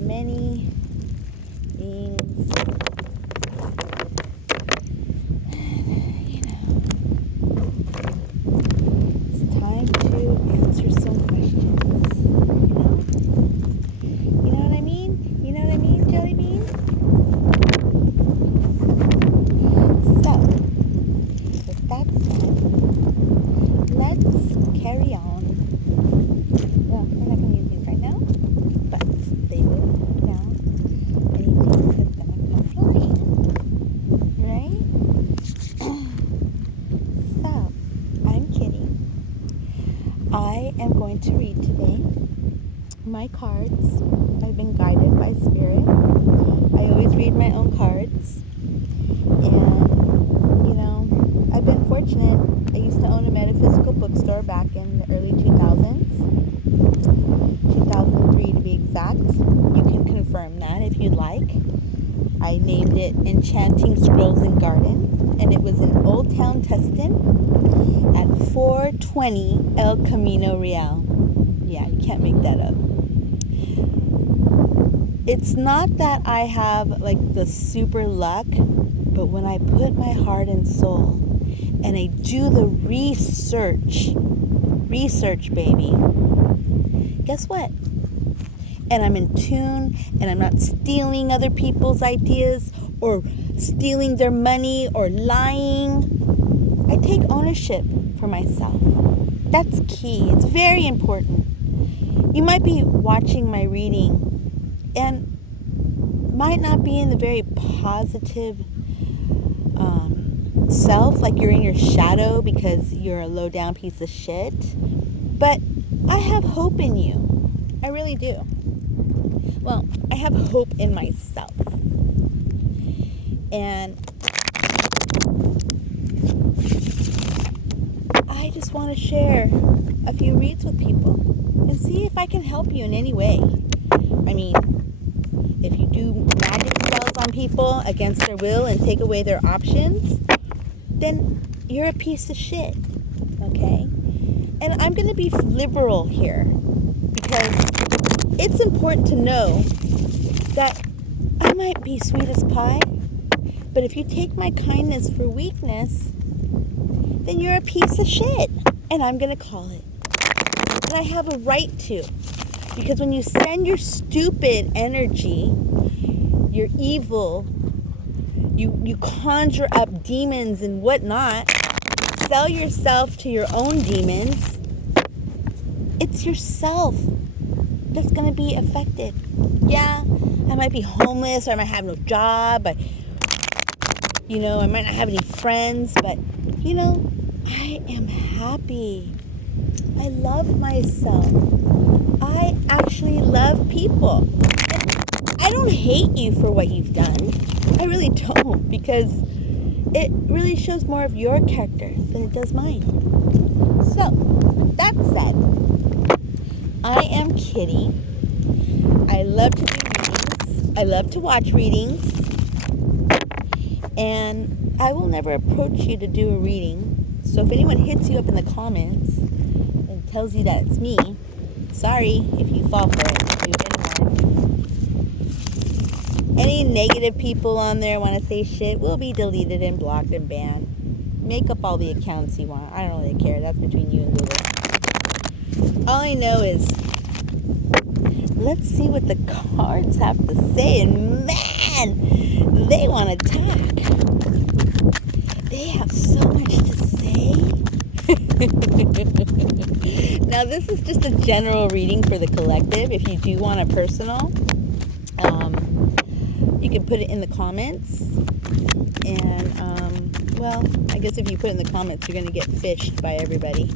many things. You know, it's time to answer some questions. You know what I mean? You know what I mean, Jelly Bean? So, with that said, let's carry on. Well, we're not going to use these right now, but they will come down. Anything is going to come flying, right? So, I'm Kitty. I am going to read today my cards. I've been guided by Spirit. I always read my own cards. And, you know, I've been fortunate. I used to own a metaphysical bookstore back in the early 2000s. 2003 to be exact. You can confirm that if you'd like. I named it Enchanting Scrolls and Garden. And it was in Old Town Tustin at 420 El Camino Real. Yeah, you can't make that up. It's not that I have like the super luck, but when I put my heart and soul and I do the research, baby, guess what? And I'm in tune, and I'm not stealing other people's ideas or stealing their money or lying. I take ownership for myself. That's key. It's very important. You might be watching my reading and might not be in the very positive self, like you're in your shadow because you're a low down piece of shit. But I have hope in you. I really do. Well, I have hope in myself. And I just want to share a few reads with people and see if I can help you in any way. I mean, if you do magic spells on people against their will and take away their options, then you're a piece of shit, okay? And I'm going to be liberal here because it's important to know that I might be sweet as pie, but if you take my kindness for weakness, then you're a piece of shit, and I'm going to call it. And I have a right to, because when you send your stupid energy, your evil, you conjure up demons and whatnot, sell yourself to your own demons, it's yourself that's going to be affected. Yeah, I might be homeless, or I might have no job, but, I might not have any friends, but, I am happy. I love myself. I actually love people. And I don't hate you for what you've done. I really don't, because it really shows more of your character than it does mine. So, with that said, I am Kitty. I love to do readings. I love to watch readings. And I will never approach you to do a reading. So if anyone hits you up in the comments and tells you that it's me, sorry if you fall for it. You've been warned. Any negative people on there want to say shit will be deleted and blocked and banned. Make up all the accounts you want. I don't really care. That's between you and Google. All I know is, let's see what the cards have to say. And man, they want to talk. They have so much to say. Now, this is just a general reading for the collective. If you do want a personal, you can put it in the comments. And, I guess if you put it in the comments, you're going to get fished by everybody.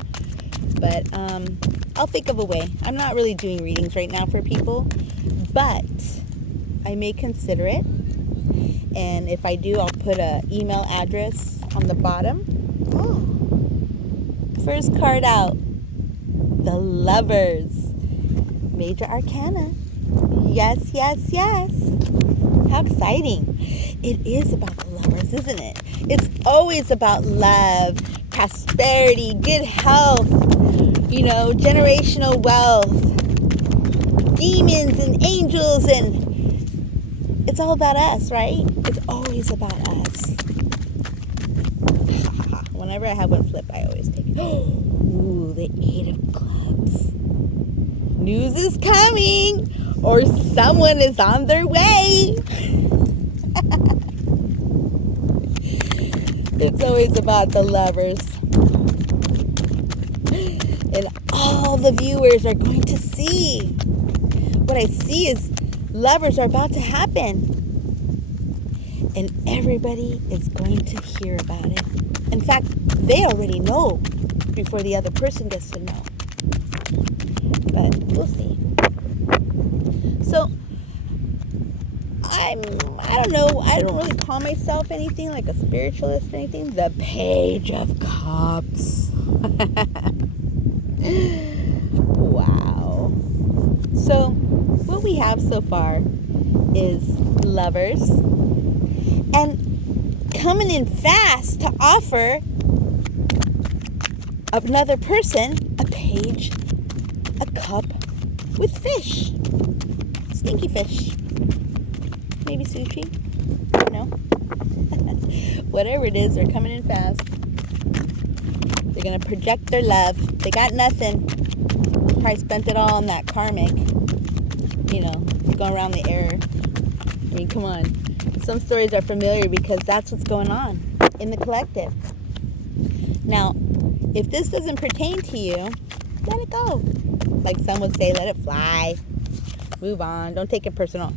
But I'll think of a way. I'm not really doing readings right now for people, but I may consider it. And if I do, I'll put an email address on the bottom. Oh, first card out, the Lovers, Major Arcana. Yes, yes, yes. How exciting. It is about the lovers, isn't it? It's always about love, prosperity, good health, generational wealth. demons and angels, and it's all about us, right? It's always about us. Whenever I have one flip, I always take it. Ooh, the 8 of clubs. News is coming, or someone is on their way. It's always about the lovers. And all the viewers are going to see. What I see is lovers are about to happen. And everybody is going to hear about it. In fact, they already know before the other person gets to know. But we'll see. So, I don't know. I don't really call myself anything like a spiritualist or anything. The Page of Cups. Wow. So, what we have so far is lovers. And coming in fast to offer another person a page, a cup with fish. Stinky fish. Maybe sushi. No. Whatever it is, they're coming in fast. They're going to project their love. They got nothing. Probably spent it all on that karmic. Going around the air. I mean, come on. Some stories are familiar because that's what's going on in the collective. Now, if this doesn't pertain to you, let it go. Like some would say, let it fly. Move on. Don't take it personal.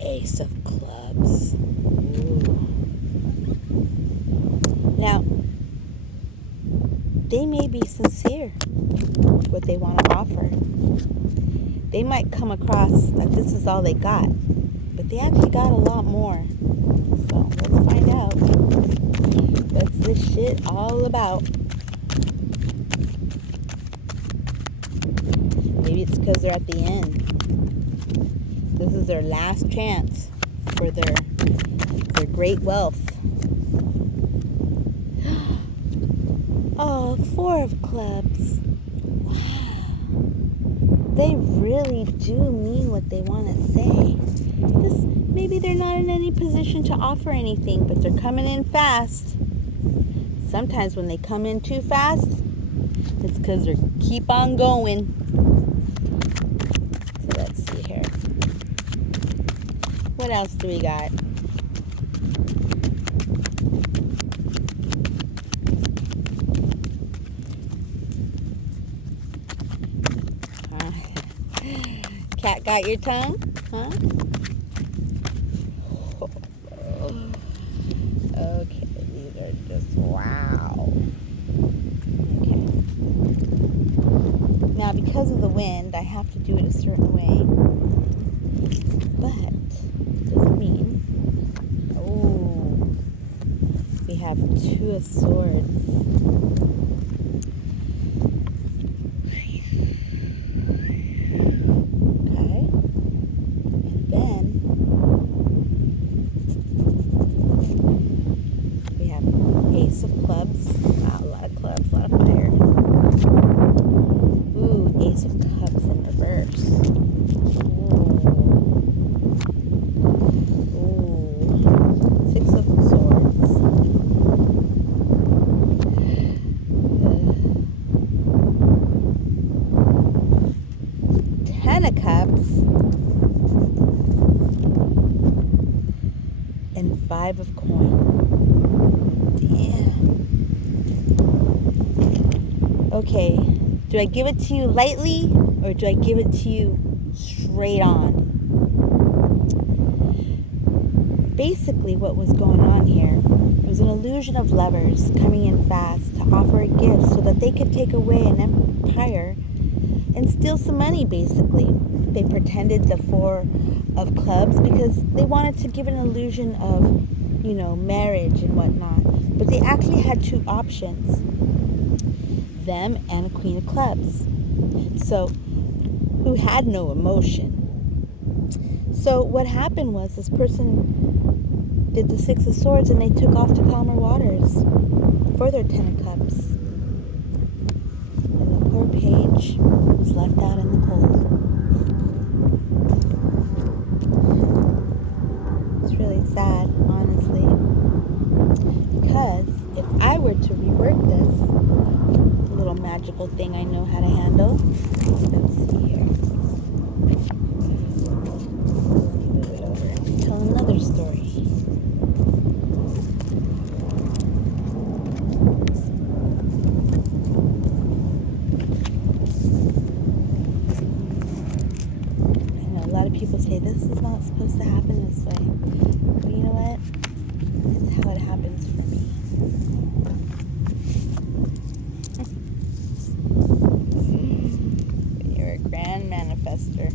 Ace of Clubs. Ooh. Now, they may be sincere with what they want to offer. They might come across that this is all they got, but they actually got a lot more. So let's find out what's this shit all about. Maybe it's because they're at the end. This is their last chance for their great wealth. Oh, 4 of Clubs. Wow. They really do mean what they want to say. Maybe they're not in any position to offer anything, but they're coming in fast. Sometimes when they come in too fast, it's because they keep on going. So let's see here. What else do we got? Cat got your tongue? Huh? Okay, these are just wow. Okay. Now, because of the wind, I have to do it a certain way. But doesn't mean. Oh, we have 2 of Swords. Ace of Clubs. Wow, a lot of clubs, a lot of fire. Ooh, Ace of Cups in reverse. Ooh. 6 of Swords. 10 of Cups. And 5 of Coins. Okay, do I give it to you lightly or do I give it to you straight on? Basically, what was going on here was an illusion of lovers coming in fast to offer a gift so that they could take away an empire and steal some money, basically. They pretended the 4 of Clubs because they wanted to give an illusion of, marriage and whatnot. But they actually had 2 options. Them and a Queen of Clubs. So, who had no emotion. So, what happened was this person did the 6 of Swords and they took off to calmer waters for their 10 of Cups. And the poor page was left out in the cold. magical thing I know how to handle. Let's see here. Let me move it over and tell another story. I know a lot of people say this is not supposed to happen this way. But you know what? It's how it happens for me. You're a grand manifester.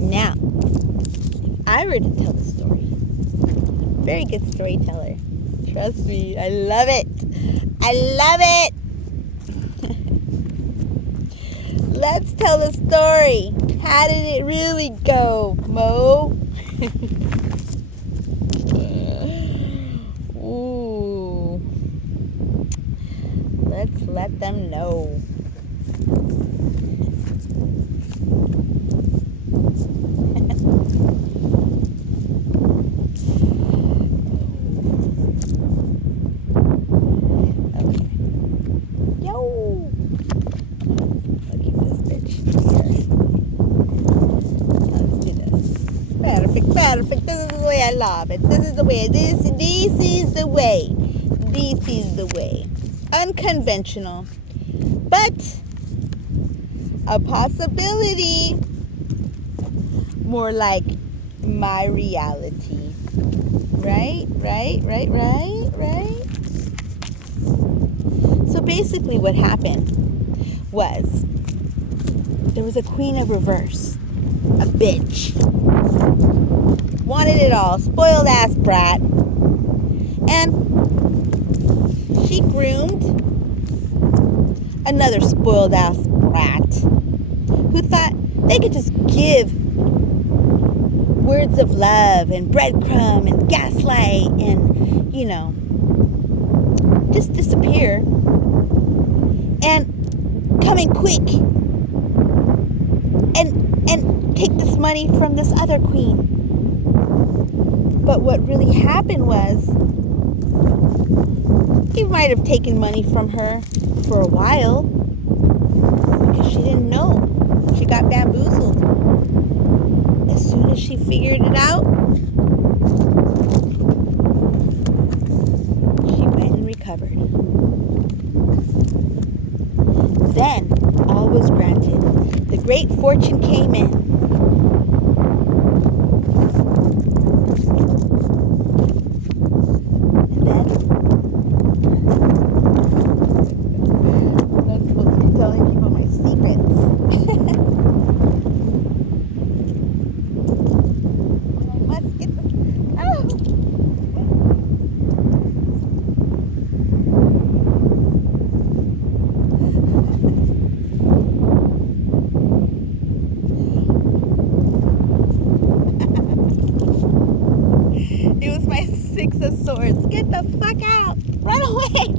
Now, if I were to tell the story, very good storyteller. Trust me, I love it. I love it. Let's tell the story. How did it really go, Mo? Ooh. Let's let them know. Perfect. This is the way I love it. This is the way. This is the way. This is the way. Unconventional, but a possibility. More like my reality. Right? So basically what happened was there was a queen of reverse. A bitch. Wanted it all. Spoiled ass brat. And she groomed another spoiled ass brat who thought they could just give words of love and breadcrumb and gaslight and, just disappear and come in quick and take this money from this other queen. But what really happened was he might have taken money from her for a while because she didn't know. She got bamboozled. As soon as she figured it out, she went and recovered. Then all was granted. The great fortune came in. And then I'm not supposed to be telling people my secrets. I must get them. Oh. It was my Six of Swords. Get the fuck out. Run away.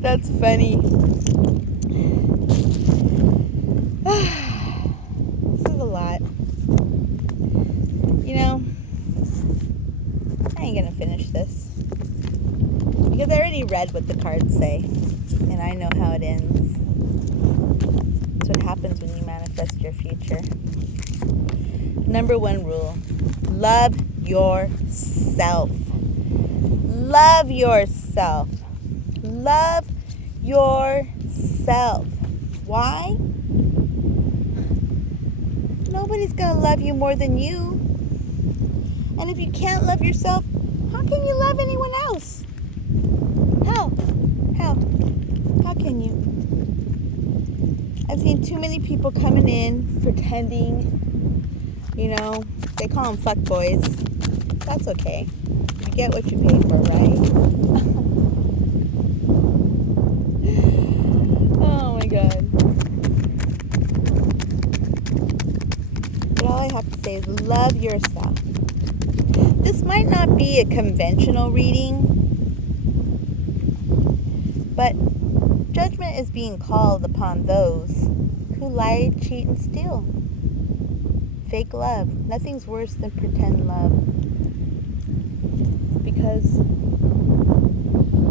That's funny. This is a lot. I ain't gonna finish this. Because I already read what the cards say. And I know how it ends. That's what happens when you manifest your future. Number 1 rule. Love yourself. Love yourself. Love yourself. Why? Nobody's going to love you more than you. And if you can't love yourself, how can you love anyone else? How? How can you? I've seen too many people coming in, pretending, they call them fuckboys. That's okay. You get what you pay for, right? Oh my God. But all I have to say is love yourself. This might not be a conventional reading, but judgment is being called upon those who lie, cheat, and steal. Fake love. Nothing's worse than pretend love. Because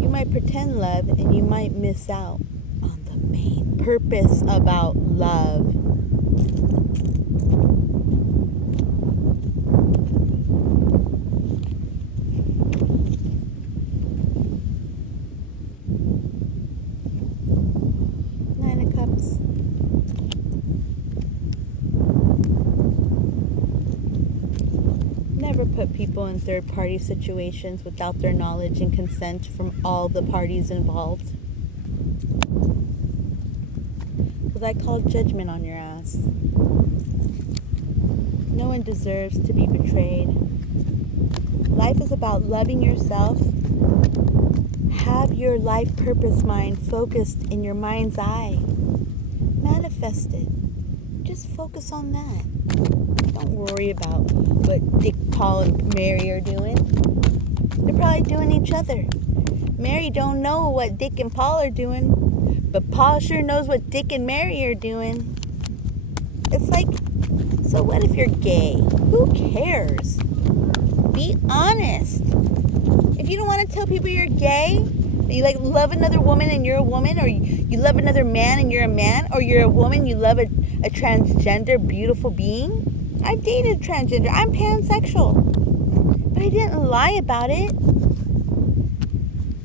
you might pretend love and you might miss out on the main purpose about love. Nine of Cups. Never put people in third-party situations without their knowledge and consent from all the parties involved. Because I call judgment on your ass. No one deserves to be betrayed. Life is about loving yourself. Have your life purpose mind focused in your mind's eye. Manifest it. Just focus on that. Don't worry about what Dick, Paul, and Mary are doing. They're probably doing each other. Mary don't know what Dick and Paul are doing, but Paul sure knows what Dick and Mary are doing. It's like, so what if you're gay? Who cares? Be honest. If you don't want to tell people you're gay, you love another woman and you're a woman, or you love another man and you're a man, or you're a woman, you love a transgender, beautiful being. I've dated transgender. I'm pansexual. But I didn't lie about it.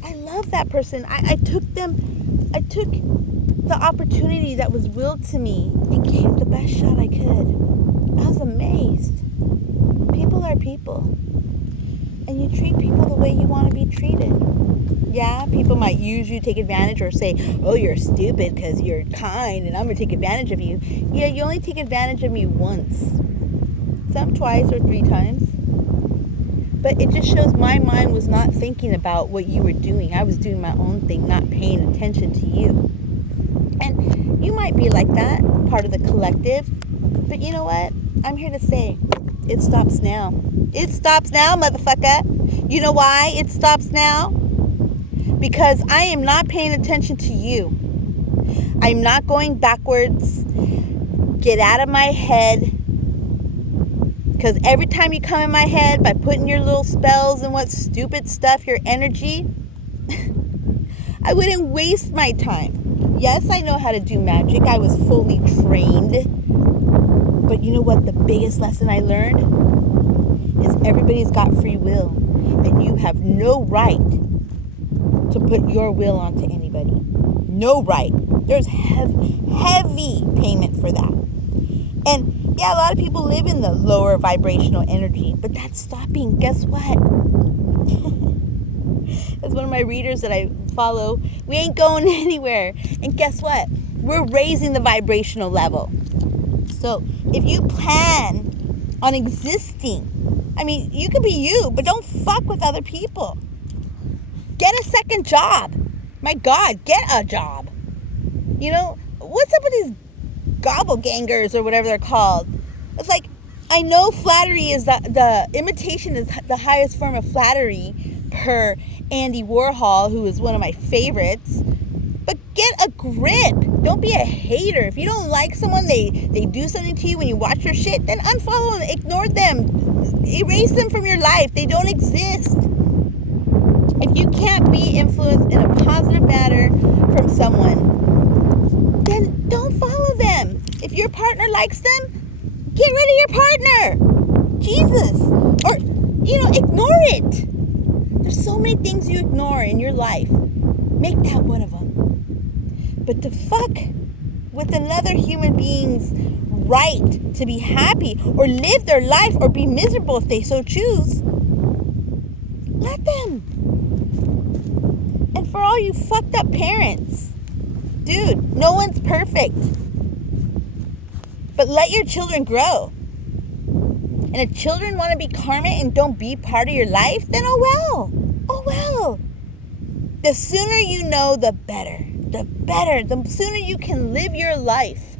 I love that person. I took the opportunity that was willed to me and gave it the best shot I could. I was amazed. People are people. And you treat people the way you want to be treated. Yeah, people might use you, take advantage, or say, oh, you're stupid because you're kind and I'm going to take advantage of you. Yeah, you only take advantage of me once. Some twice or 3 times. But it just shows my mind was not thinking about what you were doing. I was doing my own thing, not paying attention to you. And you might be like that, part of the collective. But you know what? I'm here to say, it stops now. It stops now, motherfucker. You know why it stops now? Because I am not paying attention to you. I'm not going backwards. Get out of my head. Because every time you come in my head by putting your little spells and what stupid stuff, your energy, I wouldn't waste my time. Yes, I know how to do magic. I was fully trained. But you know what the biggest lesson I learned? Is everybody's got free will. And you have no right to put your will onto anybody. No right. There's heavy payment for that. And yeah, a lot of people live in the lower vibrational energy, but that's stopping. Guess what? That's one of my readers that I follow. We ain't going anywhere. And guess what? We're raising the vibrational level. So if you plan on existing, I mean, you can be you, but don't fuck with other people. Get a second job. My God, get a job. You know, what's up with these gobblegangers or whatever they're called? It's like, I know flattery is the imitation is the highest form of flattery per Andy Warhol, who is one of my favorites. But get a grip. Don't be a hater. If you don't like someone, they do something to you when you watch their shit, then unfollow them, ignore them, erase them from your life. They don't exist. If you can't be influenced in a positive manner from someone, then don't follow them. If your partner likes them, get rid of your partner. Jesus. Or, ignore it. There's so many things you ignore in your life. Make that one of them. But to fuck with another human being's right to be happy or live their life or be miserable if they so choose, let them. And for all you fucked up parents, dude, no one's perfect. But let your children grow. And if children want to be karma and don't be part of your life, then oh well. Oh well. The sooner you know, the better. The better. The sooner you can live your life.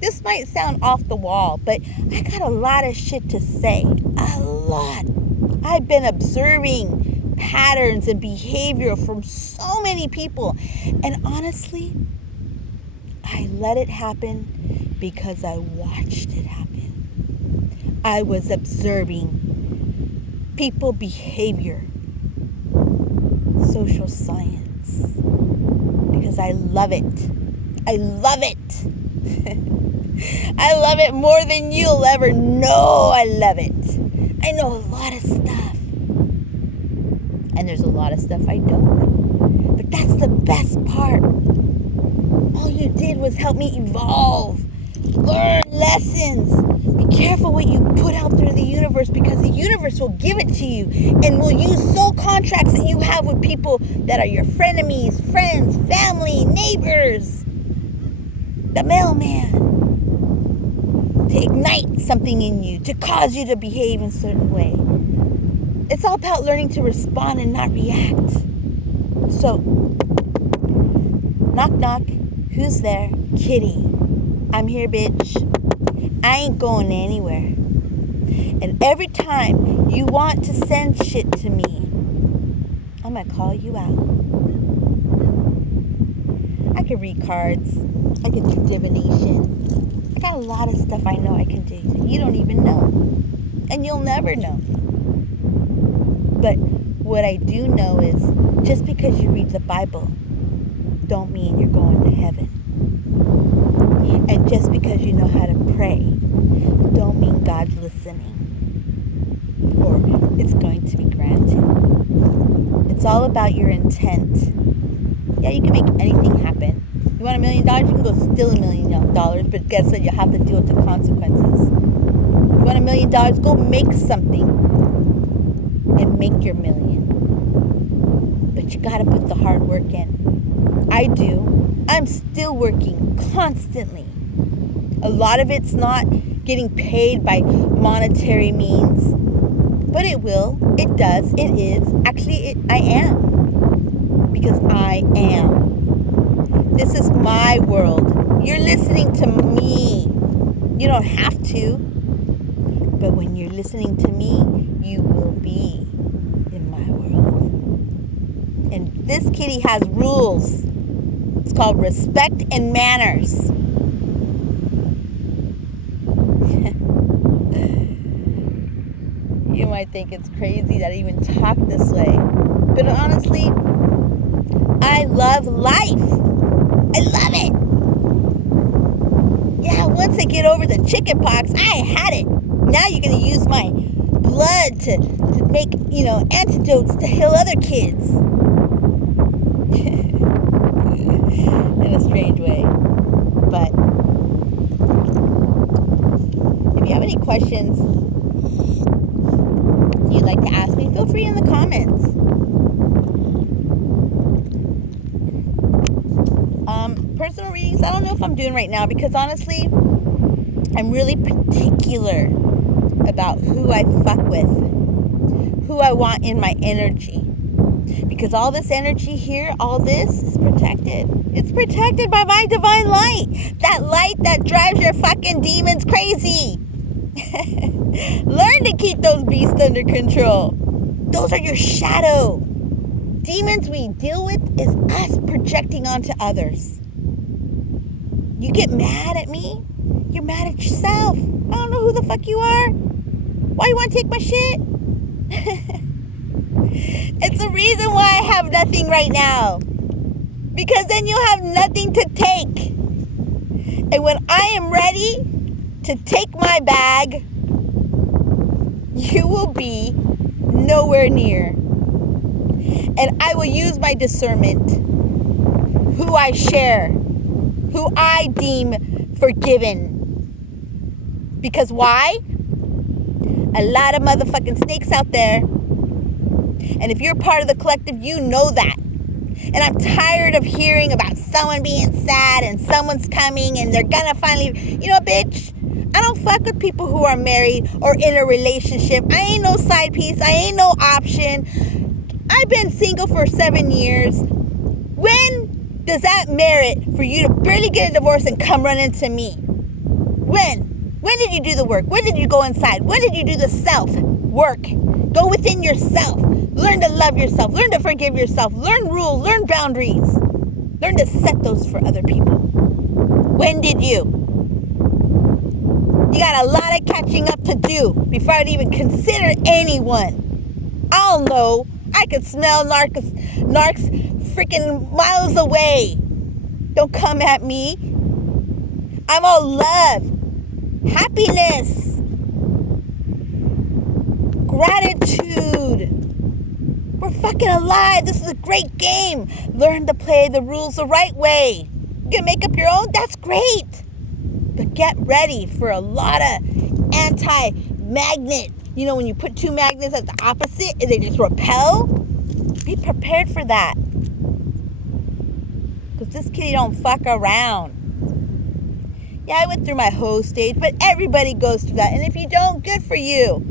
This might sound off the wall, but I got a lot of shit to say. A lot. I've been observing patterns and behavior from so many people. And honestly, I let it happen because I watched it happen. I was observing people behavior, social science, because I love it. I love it. I love it more than you'll ever know. I love it. I know a lot of stuff. And there's a lot of stuff I don't know. But that's the best part. All you did was help me evolve. Learn lessons. Be careful what you put out there in the universe, because the universe will give it to you and will use soul contracts that you have with people that are your frenemies, friends, family, neighbors, the mailman, to ignite something in you, to cause you to behave in a certain way. It's all about learning to respond and not react. So, knock knock, who's there? Kitty. I'm here, bitch. I ain't going anywhere. And every time you want to send shit to me, I'm gonna call you out. I can read cards. I can do divination. I got a lot of stuff I know I can do that you don't even know. And you'll never know. But what I do know is, just because you read the Bible, don't mean you're going to heaven. And just because you know how to pray, don't mean God's listening or it's going to be granted. It's all about your intent. Yeah, you can make anything happen. You want $1 million? You can go steal $1 million, but guess what? You'll have to deal with the consequences. You want $1 million? Go make something and make your million. But you gotta put the hard work in. I do. I'm still working constantly. A lot of it's not getting paid by monetary means, but it will. It does. It is. Actually, I am. Because I am. This is my world. You're listening to me. You don't have to. But when you're listening to me, you will be in my world. And this kitty has rules. It's called respect and manners. You might think it's crazy that I even talk this way. But honestly, I love life. I love it. Yeah, once I get over the chicken pox, I had it. Now you're going to use my blood to make, antidotes to heal other kids. In a strange way. But if you have any questions you'd like to ask me, feel free in the comments. Personal readings, I don't know if I'm doing right now, because honestly, I'm really particular about who I fuck with, who I want in my energy. Because all this energy here, all this is protected. It's protected by my divine light. That light that drives your fucking demons crazy. Learn to keep those beasts under control. Those are your shadow. Demons we deal with is us projecting onto others. You get mad at me, you're mad at yourself. I don't know who the fuck you are. Why you want to take my shit? It's the reason why I have nothing right now. Because then you have nothing to take. And when I am ready to take my bag, you will be nowhere near. And I will use my discernment, who I share, who I deem forgiven. Because why? A lot of motherfucking snakes out there. And if you're part of the collective, you know that. And I'm tired of hearing about someone being sad and someone's coming and they're gonna finally, bitch, I don't fuck with people who are married or in a relationship. I ain't no side piece. I ain't no option. I've been single for 7 years. When does that merit for you to barely get a divorce and come run into me? When? When did you do the work? When did you go inside? When did you do the self work? Go within yourself. Learn to love yourself. Learn to forgive yourself. Learn rules. Learn boundaries. Learn to set those for other people. When did you? You got a lot of catching up to do before I'd even consider anyone. I'll know. I could smell narcs freaking miles away. Don't come at me. I'm all love. Happiness, gratitude. We're fucking alive. This is a great game. Learn to play the rules the right way. You can make up your own. That's great. But get ready for a lot of anti-magnet. When you put two magnets at the opposite and they just repel. Be prepared for that. Because this kitty don't fuck around. Yeah, I went through my hoe stage, but everybody goes through that. And if you don't, good for you.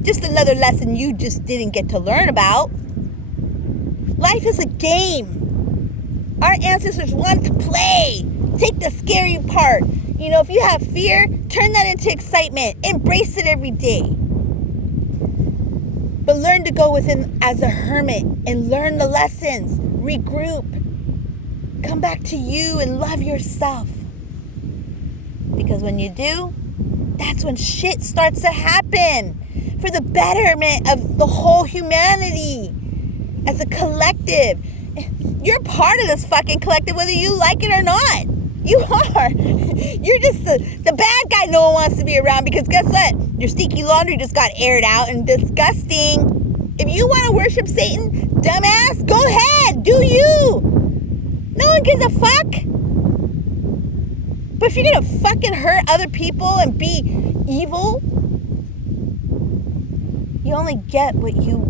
Just another lesson you just didn't get to learn about. Life is a game. Our ancestors wanted to play. Take the scary part. If you have fear, turn that into excitement. Embrace it every day. But learn to go within as a hermit and learn the lessons. Regroup. Come back to you and love yourself. Because when you do, that's when shit starts to happen for the betterment of the whole humanity as a collective. You're part of this fucking collective whether you like it or not. You are. You're just the bad guy no one wants to be around because guess what? Your stinky laundry just got aired out and disgusting. If you want to worship Satan, dumbass, go ahead. Do you. No one gives a fuck. But if you're going to fucking hurt other people and be evil, you only get what you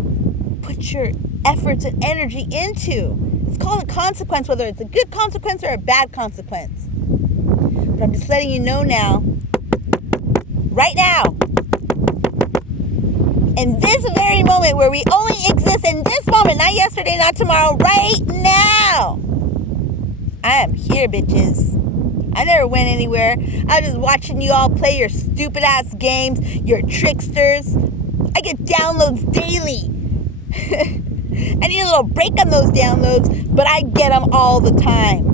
put your efforts and energy into. It's called a consequence, whether it's a good consequence or a bad consequence. But I'm just letting you know now, right now, in this very moment where we only exist in this moment, not yesterday, not tomorrow, right now. I am here, bitches. I never went anywhere. I was just watching you all play your stupid ass games, your tricksters. I get downloads daily. I need a little break on those downloads, but I get them all the time.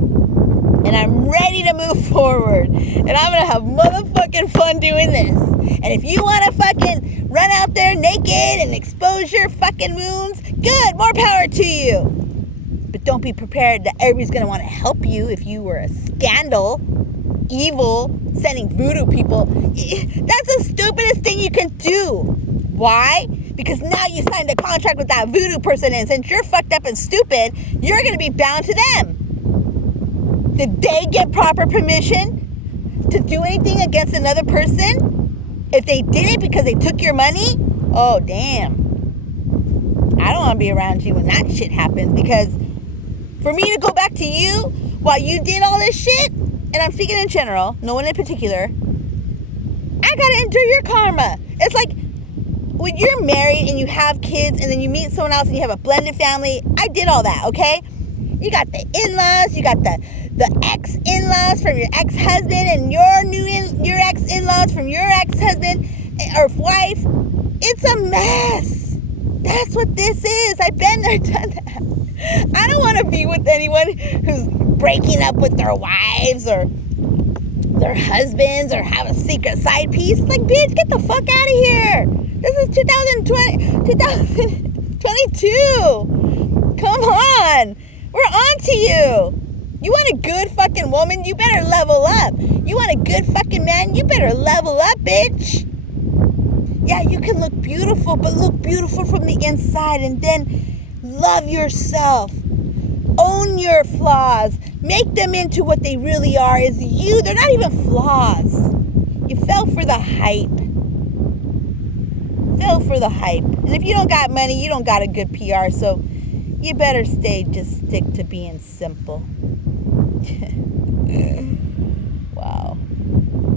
And I'm ready to move forward. And I'm going to have motherfucking fun doing this. And if you want to fucking run out there naked and expose your fucking wounds, good, more power to you. But don't be prepared that everybody's going to want to help you if you were a scandal, evil, sending voodoo people. That's the stupidest thing you can do. Why? Because now you signed a contract with that voodoo person, and since you're fucked up and stupid, you're going to be bound to them. Did they get proper permission to do anything against another person? If they did it because they took your money, oh, damn. I don't want to be around you when that shit happens, because for me to go back to you while you did all this shit, and I'm speaking in general, no one in particular, I got to endure your karma. It's like, when you're married and you have kids and then you meet someone else and you have a blended family, I did all that, okay? You got the in-laws, you got the ex-in-laws from your ex-husband and your ex-in-laws from your ex-husband or wife. It's a mess. That's what this is. I've been there, done that. I don't want to be with anyone who's breaking up with their wives or their husbands or have a secret side piece. It's like, bitch, get the fuck out of here. This is 2022. Come on. We're on to you. You want a good fucking woman? You better level up. You want a good fucking man? You better level up, bitch. Yeah, you can look beautiful, but look beautiful from the inside and then love yourself. Own your flaws. Make them into what they really are, is you. They're not even flaws. You fell for the hype. Fell for the hype. And if you don't got money, you don't got a good PR, so you better just stick to being simple. Wow.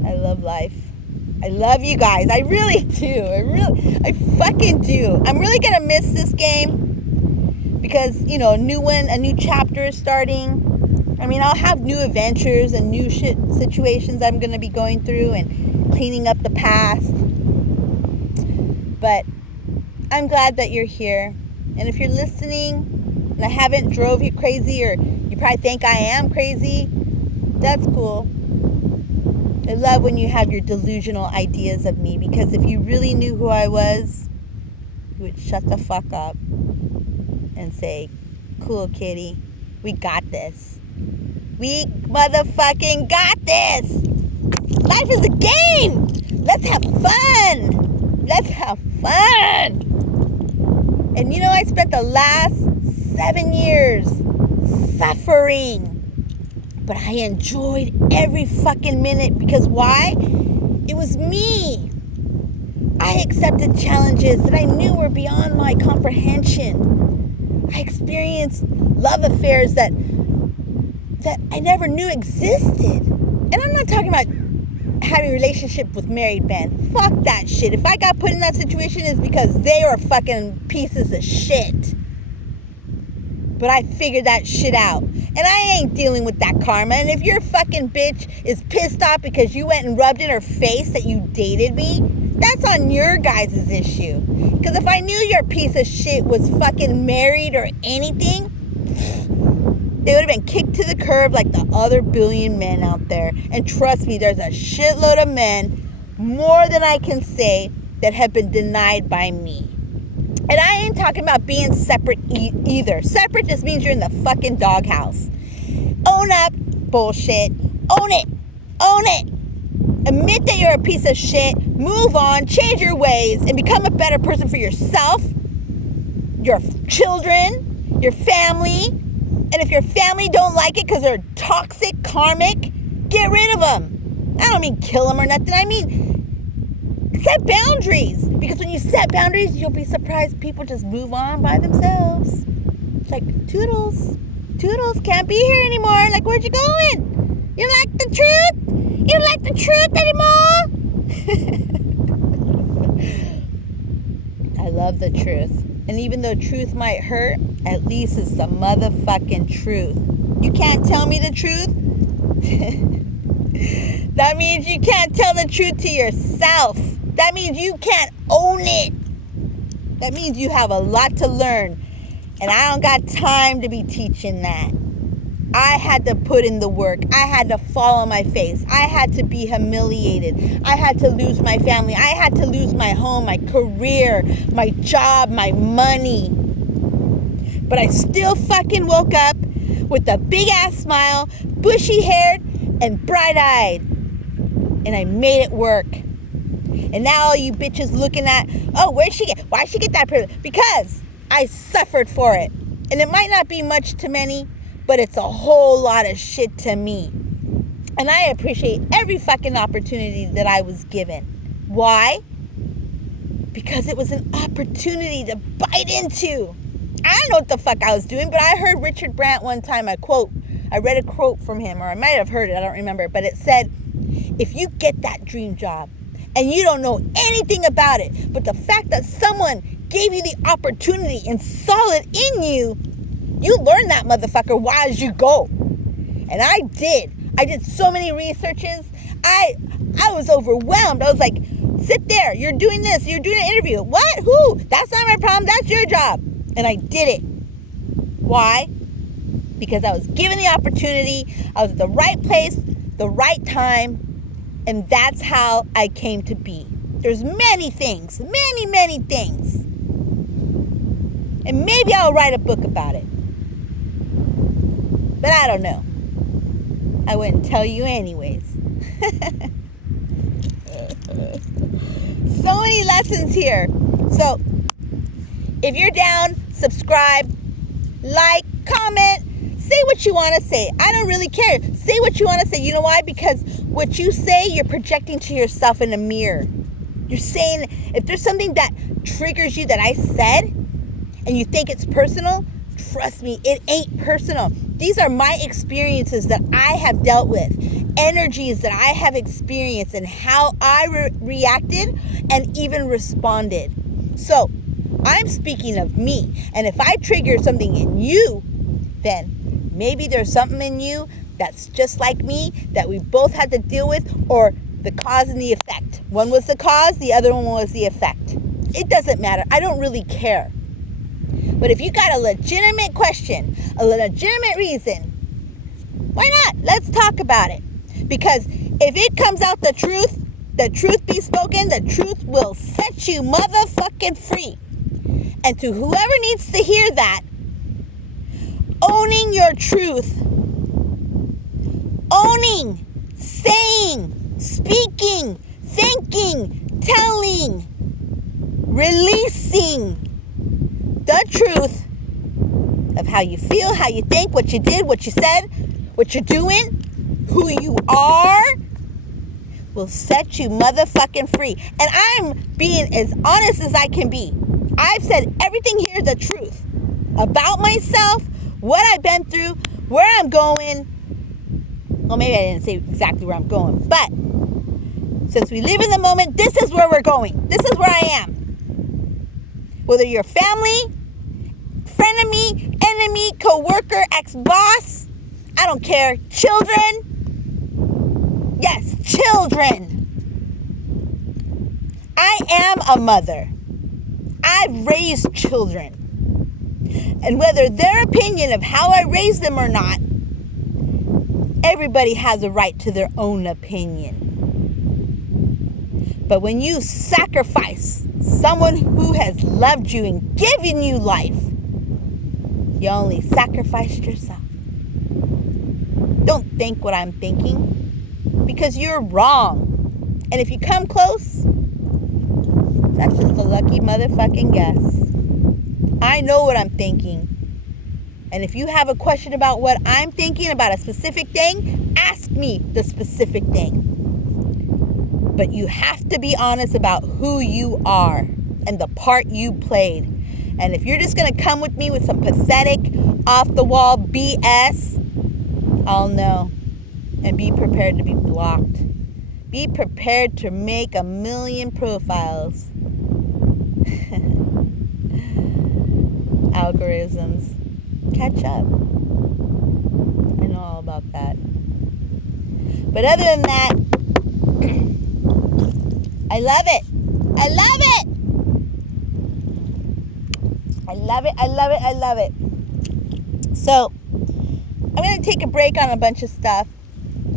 I love life. I love you guys. I really do. I fucking do. I'm really gonna miss this game because, you know, a new chapter is starting. I mean, I'll have new adventures and new situations I'm gonna be going through and cleaning up the past. But I'm glad that you're here. And if you're listening and I haven't drove you crazy, or you probably think I am crazy, that's cool. I love when you have your delusional ideas of me, because if you really knew who I was, you would shut the fuck up and say, cool, kitty, we got this. We motherfucking got this. Life is a game. Let's have fun. Let's have fun. And you know, I spent the last 7 years suffering. But I enjoyed every fucking minute, because why? It was me. I accepted challenges that I knew were beyond my comprehension. I experienced love affairs that I never knew existed. And I'm not talking about having a relationship with married men. Fuck that shit. If I got put in that situation, it's because they were fucking pieces of shit. But I figured that shit out. And I ain't dealing with that karma. And if your fucking bitch is pissed off because you went and rubbed in her face that you dated me, that's on your guys' issue. Because if I knew your piece of shit was fucking married or anything, they would have been kicked to the curb like the other billion men out there. And trust me, there's a shitload of men, more than I can say, that have been denied by me. And I ain't talking about being separate either. Separate just means you're in the fucking doghouse. Own up, bullshit. Own it. Own it. Admit that you're a piece of shit. Move on. Change your ways and become a better person for yourself, your children, your family. And if your family don't like it because they're toxic, karmic, get rid of them. I don't mean kill them or nothing. I mean, set boundaries. Because when you set boundaries, you'll be surprised people just move on by themselves. It's like, toodles. Toodles, can't be here anymore. Like, where'd you going? You like the truth? You don't like the truth anymore? I love the truth. And even though truth might hurt, at least it's the motherfucking truth. You can't tell me the truth? That means you can't tell the truth to yourself. That means you can't own it. That means you have a lot to learn. And I don't got time to be teaching that. I had to put in the work. I had to fall on my face. I had to be humiliated. I had to lose my family. I had to lose my home, my career, my job, my money. But I still fucking woke up with a big ass smile, bushy haired, and bright eyed. And I made it work. And now all you bitches looking at, oh, why'd she get that privilege? Because I suffered for it. And it might not be much to many, but it's a whole lot of shit to me. And I appreciate every fucking opportunity that I was given. Why? Because it was an opportunity to bite into. I don't know what the fuck I was doing, but I heard Richard Brandt one time, I read a quote from him, or I might have heard it, I don't remember, but it said, if you get that dream job and you don't know anything about it, but the fact that someone gave you the opportunity and saw it in you, you learn that motherfucker as you go. And I did. I did so many researches. I was overwhelmed. I was like, sit there. You're doing this. You're doing an interview. What? Who? That's not my problem. That's your job. And I did it. Why? Because I was given the opportunity. I was at the right place, the right time. And that's how I came to be. There's many things. Many, many things. And maybe I'll write a book about it. But I don't know. I wouldn't tell you anyways. So many lessons here. So, if you're down, subscribe, like, comment, say what you want to say. I don't really care. Say what you want to say. You know why? Because what you say, you're projecting to yourself in a mirror. You're saying, if there's something that triggers you that I said, and you think it's personal, trust me, it ain't personal. These are my experiences that I have dealt with, energies that I have experienced, and how I reacted and even responded. So, I'm speaking of me. And if I trigger something in you, then maybe there's something in you that's just like me that we both had to deal with, or the cause and the effect. One was the cause, the other one was the effect. It doesn't matter. I don't really care. But if you got a legitimate question, a legitimate reason, why not? Let's talk about it. Because if it comes out the truth be spoken, the truth will set you motherfucking free. And to whoever needs to hear that, owning your truth, owning, saying, speaking, thinking, telling, releasing the truth of how you feel, how you think, what you did, what you said, what you're doing, who you are, will set you motherfucking free. And I'm being as honest as I can be. I've said everything here, the truth about myself, what I've been through, where I'm going. Well, maybe I didn't say exactly where I'm going, but since we live in the moment, this is where we're going. This is where I am. Whether you're family, frenemy, enemy, co-worker, ex-boss, I don't care. Children. Yes, children. I am a mother. I've raised children. And whether their opinion of how I raised them or not, everybody has a right to their own opinion. But when you sacrifice someone who has loved you and given you life, you only sacrificed yourself. Don't think what I'm thinking, because you're wrong. And if you come close, that's just a lucky motherfucking guess. I know what I'm thinking. And if you have a question about what I'm thinking about a specific thing, ask me the specific thing. But you have to be honest about who you are and the part you played. And if you're just going to come with me with some pathetic, off-the-wall BS, I'll know. And be prepared to be blocked. Be prepared to make 1,000,000 profiles. Algorithms. Catch up. I know all about that. But other than that, I love it. I love it. I love it. I love it. I love it. So, I'm going to take a break on a bunch of stuff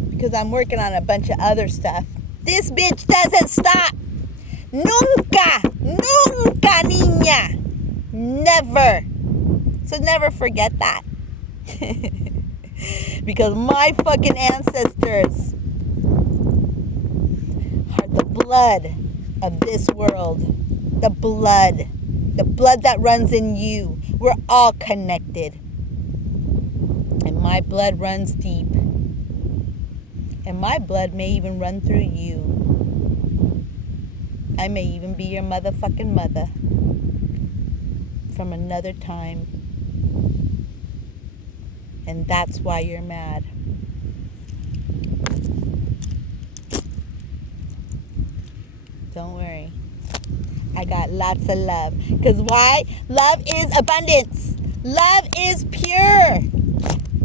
because I'm working on a bunch of other stuff. This bitch doesn't stop. Nunca. Nunca, niña. Never. So never forget that. Because my fucking ancestors are the blood of this world. The blood. The blood that runs in you. We're all connected. And my blood runs deep. And my blood may even run through you. I may even be your motherfucking mother from another time. And that's why you're mad. Don't worry. I got lots of love. Because why? Love is abundance. Love is pure.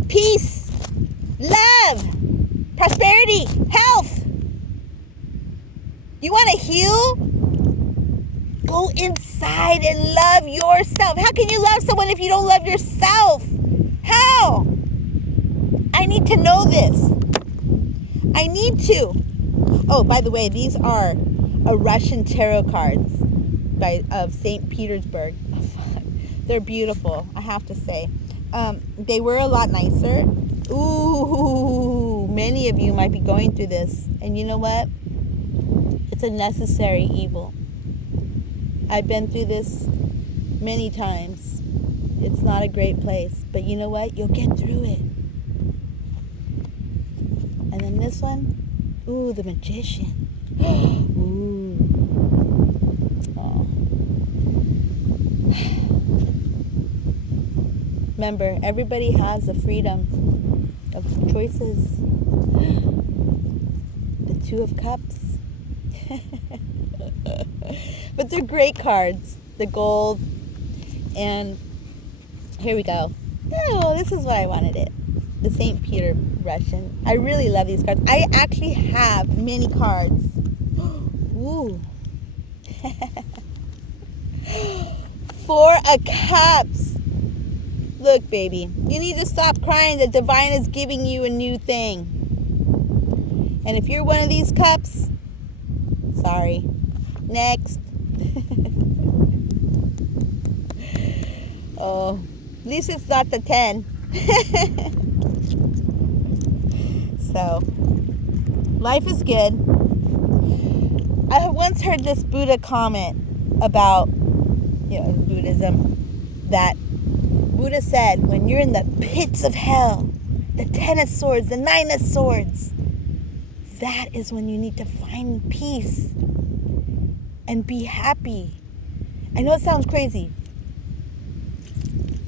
Peace. Love. Prosperity. Health. You want to heal? Go inside and love yourself. How can you love someone if you don't love yourself? How? I need to know this. I need to. Oh, by the way, these are Russian tarot cards of St. Petersburg. Oh, fuck. They're beautiful, I have to say. They were a lot nicer. Ooh, many of you might be going through this. And you know what? It's a necessary evil. I've been through this many times. It's not a great place. But you know what? You'll get through it. And then this one, ooh, the magician. Ooh. Oh. Remember, everybody has the freedom of choices. The Two of Cups. But they're great cards. The gold. And here we go. Oh, this is what I wanted it. The St. Peter Russian. I really love these cards. I actually have many cards. Ooh. Four of Cups. Look, baby. You need to stop crying. The divine is giving you a new thing. And if you're one of these cups, sorry. Next. Oh, at least it's not the 10. So, life is good. I once heard this Buddha comment about, Buddhism, that Buddha said, when you're in the pits of hell, the 10 of swords, the 9 of swords, that is when you need to find peace and be happy. I know it sounds crazy,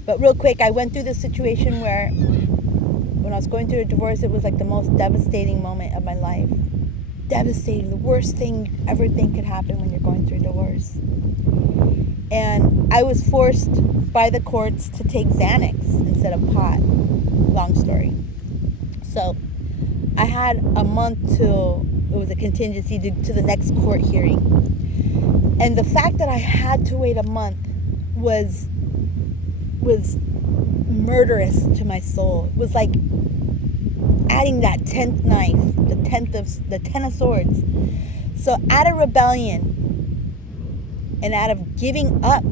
but real quick, I went through this situation where when I was going through a divorce, it was like the most devastating moment of my life. Devastating, the worst thing you ever think could happen when you're going through a divorce. And I was forced by the courts to take Xanax instead of pot. Long story. So I had a month till it was a contingency to the next court hearing. And the fact that I had to wait a month was murderous to my soul. It was like adding that 10th knife, the 10 of swords. So out of rebellion and out of giving up,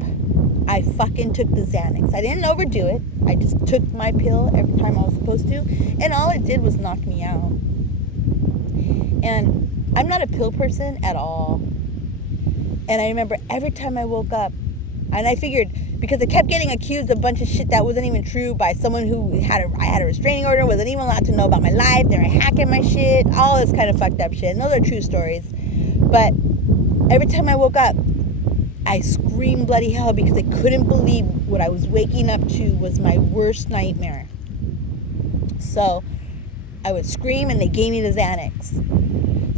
I fucking took the Xanax. I didn't overdo it. I just took my pill every time I was supposed to, and all it did was knock me out. And I'm not a pill person at all. And I remember every time I woke up, and I figured, because I kept getting accused of a bunch of shit that wasn't even true by someone who I had a restraining order, wasn't even allowed to know about my life, they were hacking my shit, all this kind of fucked up shit. And those are true stories. But every time I woke up, I screamed bloody hell because I couldn't believe what I was waking up to was my worst nightmare. So I would scream and they gave me the Xanax.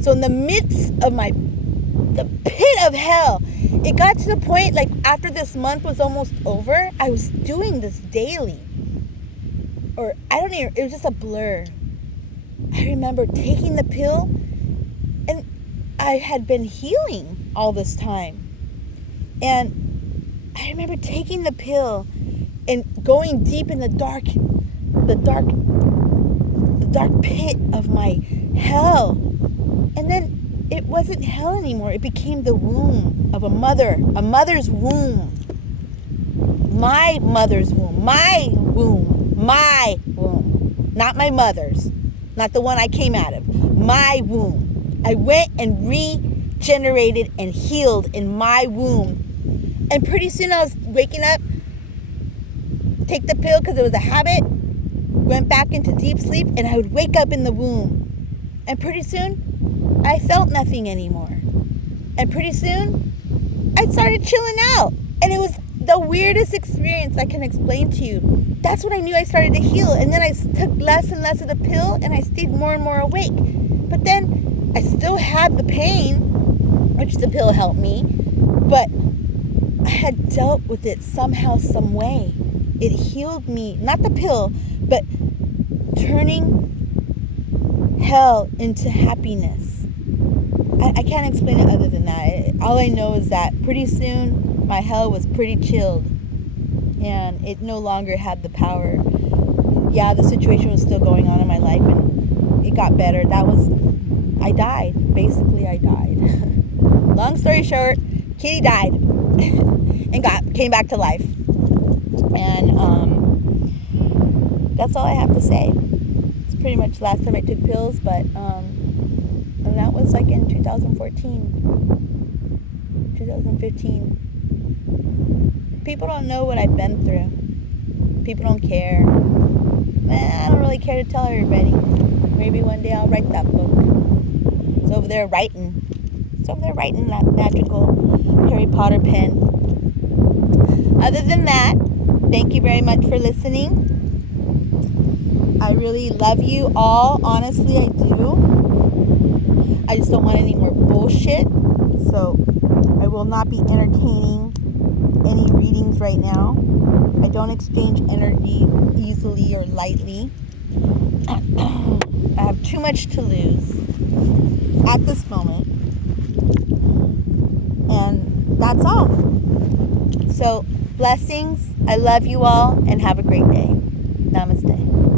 So in the midst of the pit of hell, it got to the point, like after this month was almost over, I was doing this daily. Or I don't even, it was just a blur. I remember taking the pill and I had been healing all this time. And I remember taking the pill and going deep in the dark pit of my hell. And then it wasn't hell anymore. It became the womb of a mother's womb. My mother's womb. My womb. Not my mother's. Not the one I came out of. My womb. I went and regenerated and healed in my womb. And pretty soon I was waking up, take the pill because it was a habit, went back into deep sleep, and I would wake up in the womb. And pretty soon, I felt nothing anymore. And pretty soon, I started chilling out. And it was the weirdest experience I can explain to you. That's when I knew I started to heal. And then I took less and less of the pill, and I stayed more and more awake. But then I still had the pain, which the pill helped me, but I had dealt with it somehow, some way. It healed me, not the pill, but turning hell into happiness. I can't explain it other than that. All I know is that pretty soon my hell was pretty chilled and it no longer had the power. Yeah, the situation was still going on in my life and it got better. I died. Basically, I died. Long story short, Kitty died and came back to life. And that's all I have to say. It's pretty much the last time I took pills, but and that was like in 2014, 2015. People don't know what I've been through. People don't care. I don't really care to tell everybody. Maybe one day I'll write that book. It's over there writing that magical Harry Potter pen. Other than that, thank you very much for listening. I really love you all. Honestly, I do. I just don't want any more bullshit. So I will not be entertaining any readings right now. I don't exchange energy easily or lightly. I have too much to lose at this moment. And that's all. So, blessings. I love you all and have a great day. Namaste.